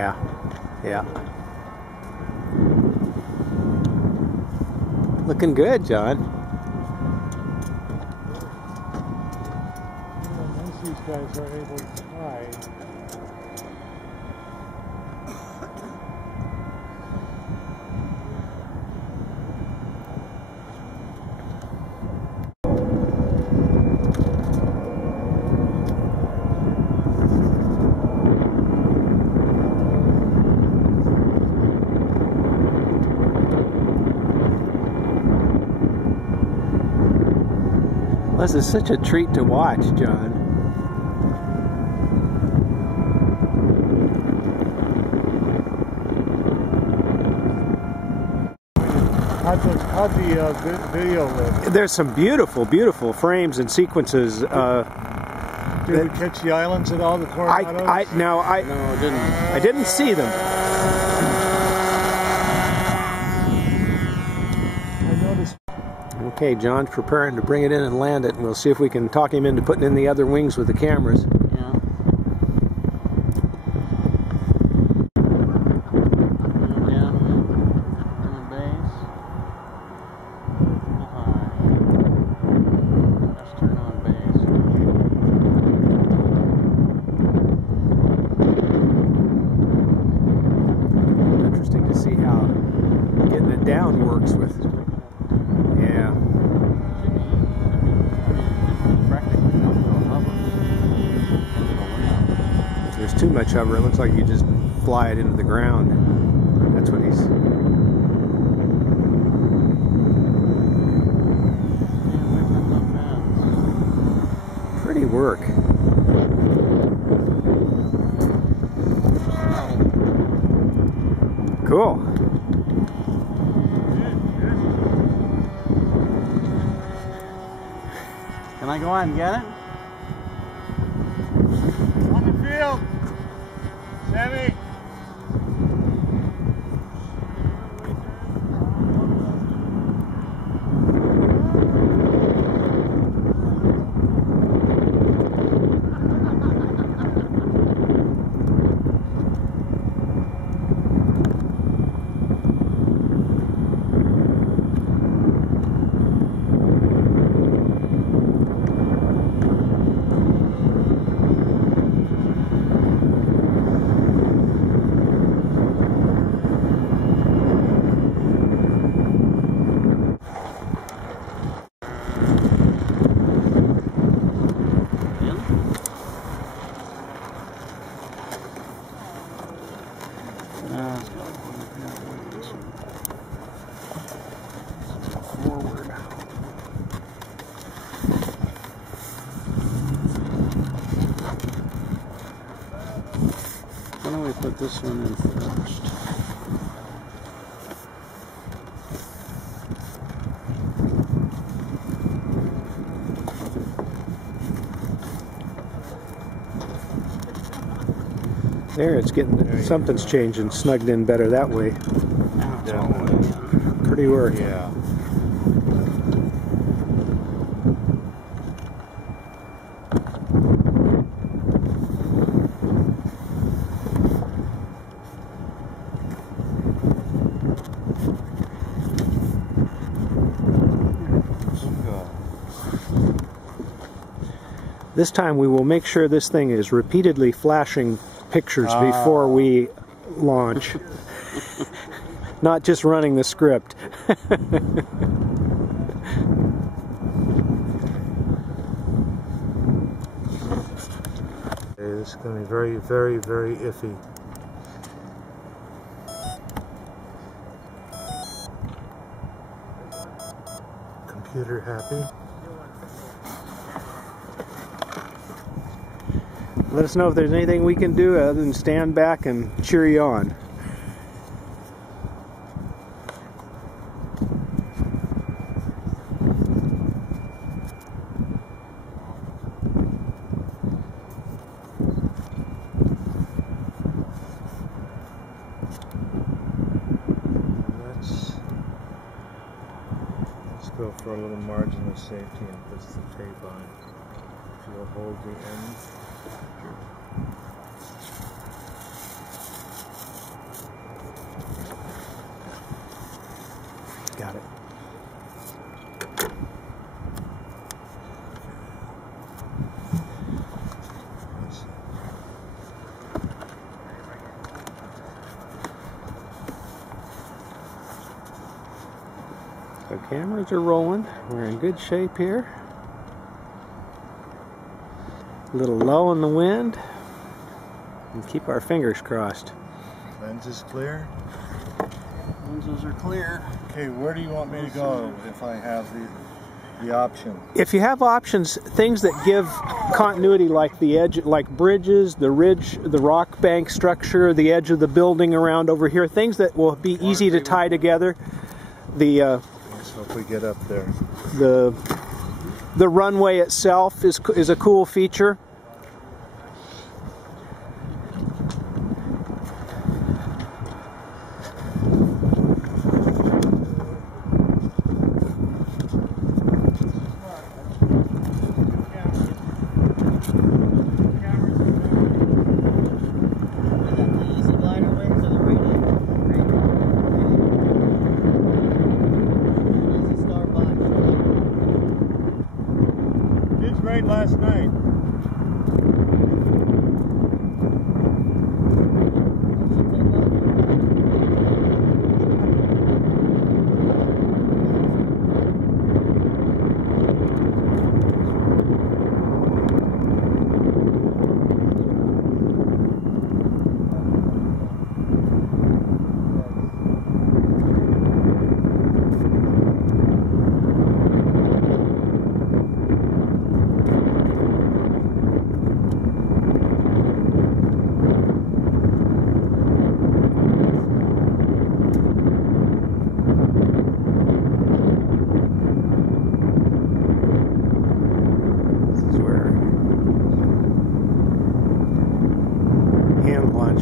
Yeah, yeah. Looking good, John. Most of these guys are able to fly. This is such a treat to watch, John. How'd the video look? There's some beautiful, beautiful frames and sequences. Did we catch the islands at all, the tornadoes? No, I didn't see them. I noticed. Okay, John's preparing to bring it in and land it, and we'll see if we can talk him into putting in the other wings with the cameras. Yeah. Down on the base. High. Let's turn on base. Interesting to see how getting it down works with. Yeah. If there's too much hover, it looks like you just fly it into the ground. That's what he's... Pretty work. Cool. Can I go out and get it? On the field! Sammy! Forward. Why don't we put this one in first? There, it's getting, something's changing, snugged in better that way. Pretty work. Yeah. This time we will make sure this thing is repeatedly flashing pictures before we launch. Not just running the script. This is going to be very, very, very iffy. Computer happy. Let us know if there's anything we can do other than stand back and cheer you on. Let's go for a little margin of safety and put some tape on. If you'll hold the end. Cameras are rolling. We're in good shape here. A little low in the wind. And keep our fingers crossed. Lenses clear? Lenses are clear. Okay, where do you want me to go if I have the option? If you have options, things that give continuity, like the edge, like bridges, the ridge, the rock bank structure, the edge of the building around over here, things that will be easy to tie together. The So if we get up there. the runway itself is a cool feature. Right last night.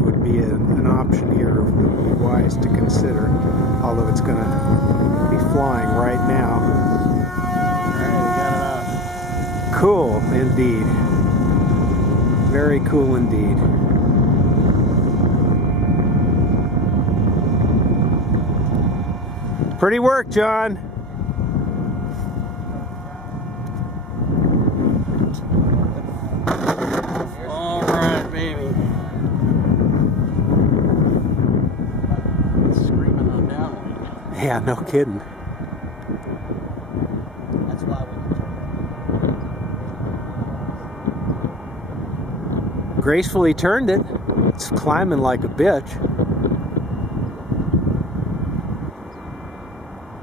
Would be an option here, would be wise to consider, although it's going to be flying right now. Alright, we got it up. Cool indeed. Very cool indeed. Pretty work, John. Alright, baby. Yeah, no kidding. That's why we Gracefully turned it. It's climbing like a bitch.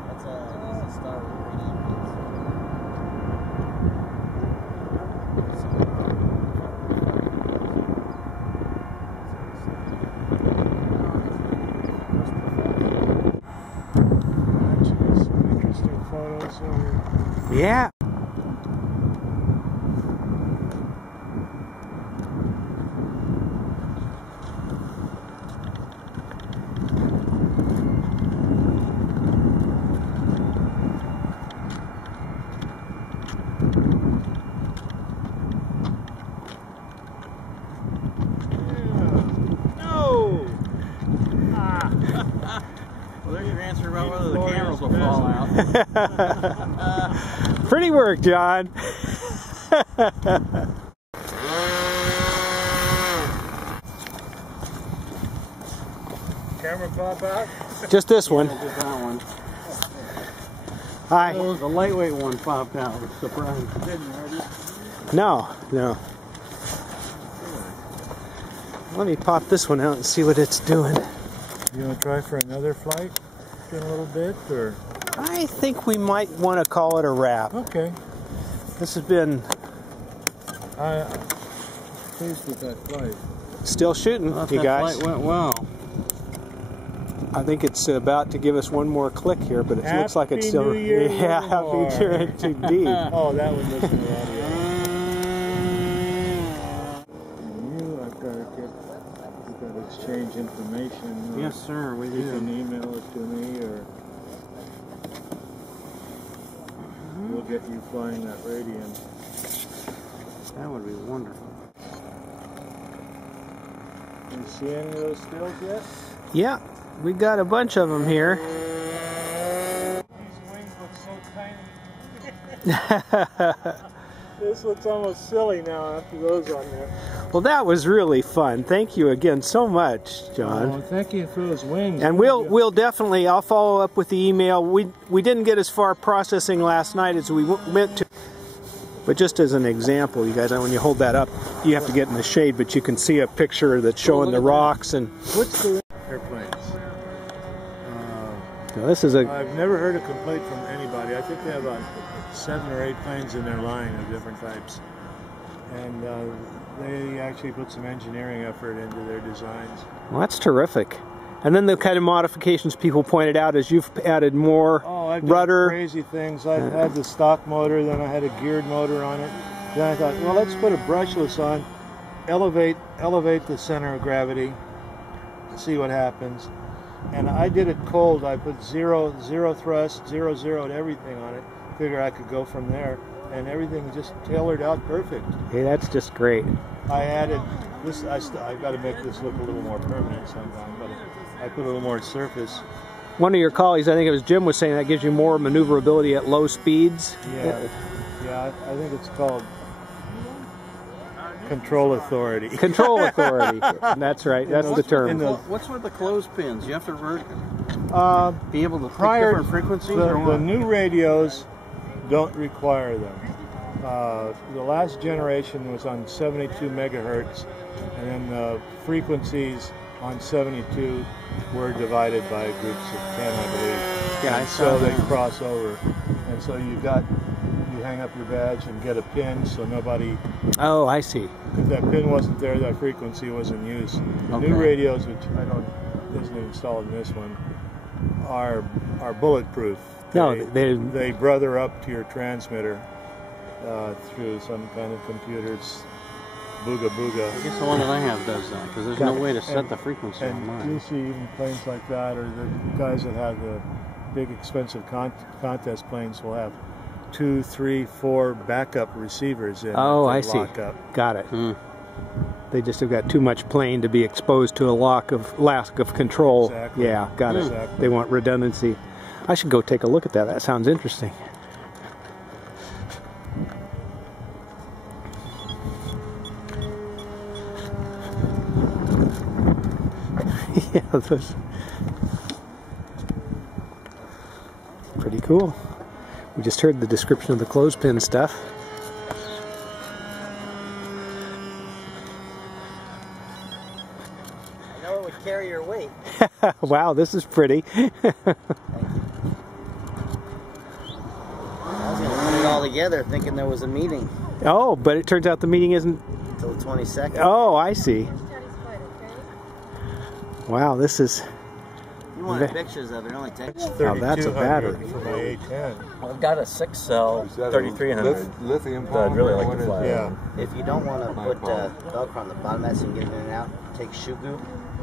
That's a Star Interesting photos over. Yeah. Well, there's your answer about whether the cameras will fall out. Pretty work, John. Camera pop out? Just this one. Just that one. Hi. The lightweight one popped out. Surprise. Didn't hurt it. No. Let me pop this one out and see what it's doing. You want to try for another flight in a little bit, or? I think we might want to call it a wrap. Okay. This has been pleased with that flight. still shooting, Thought you that guys. flight went well. I think it's about to give us one more click here, but it looks like it's still. New Year, yeah, happy New Year indeed. Oh, that one was in the audio. I've got to exchange information. Yes, sir. We You do. can email it to me, or we'll get you flying that Radian. That would be wonderful. Can you see any of those stills yet? Yeah, we got a bunch of them here. These wings look so tiny. This looks almost silly now after those on there. Well, that was really fun. Thank you again so much, John. Oh, thank you for those wings. And we'll definitely, I'll follow up with the email. We didn't get as far processing last night as we meant to. But just as an example, you guys, when you hold that up, you have to get in the shade, but you can see a picture that's showing the rocks. And what's the airplanes? now this is a. I've never heard a complaint from anybody. I think they have 7 or 8 planes in their line of different types, and they actually put some engineering effort into their designs. Well, that's terrific. And then the kind of modifications people pointed out is you've added more I've done rudder. Crazy things. I had the stock motor, then I had a geared motor on it. Then I thought, well, let's put a brushless on, elevate the center of gravity, see what happens. And I did it cold. I put zero thrust, zeroed everything on it. Figure I could go from there, and everything just tailored out perfect. Hey, that's just great. I added this. I've got to make this look a little more permanent sometime, but I put a little more surface. One of your colleagues, I think it was Jim, was saying that gives you more maneuverability at low speeds. Yeah. I think it's called control authority. Control authority. That's right. That's the term. What's with the clothespins? You have to be able to pick prior different frequencies or the what? new radios don't require them. The last generation was on 72 megahertz, and then the frequencies on 72 were divided by groups of 10, I believe. Yeah, and so they cross over, and so you hang up your badge and get a pin, so nobody. Oh, I see. If that pin wasn't there, that frequency was in use. The new radios, which isn't installed in this one, are bulletproof. They brother up to your transmitter through some kind of computer's booga. I guess the one that I have does that, because there's no way to set the frequency on And mine. you'll see even planes like that, or the guys that have the big expensive contest planes will have 2, 3, 4 backup receivers in. Oh, I that see. lock up. Got it. They just have got too much plane to be exposed to a lack of control. Exactly. Yeah, got it. Exactly. They want redundancy. I should go take a look at that. That sounds interesting. Yeah, those pretty cool. We just heard the description of the clothespin stuff. I know it would carry your weight. Wow, this is pretty. I was going to put it all together thinking there was a meeting Oh, but it turns out the meeting isn't. until the 22nd. Oh, I see. Wow, this is. You wanted pictures of it, it only takes. Oh, that's a battery. For my A10. I've got a 6-cell 3300. Lithium that I'd really like to fly. Yeah. If you don't want to put Velcro on the bottom of that so you can get it in and out, take shoe glue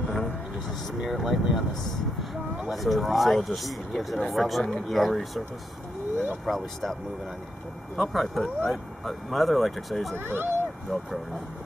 and just smear it lightly on this and let it dry. So it'll just it gives it a friction, rubber, rubbery surface. and then it'll probably stop moving on you. I'll probably put, my other electrics I usually put Velcro in.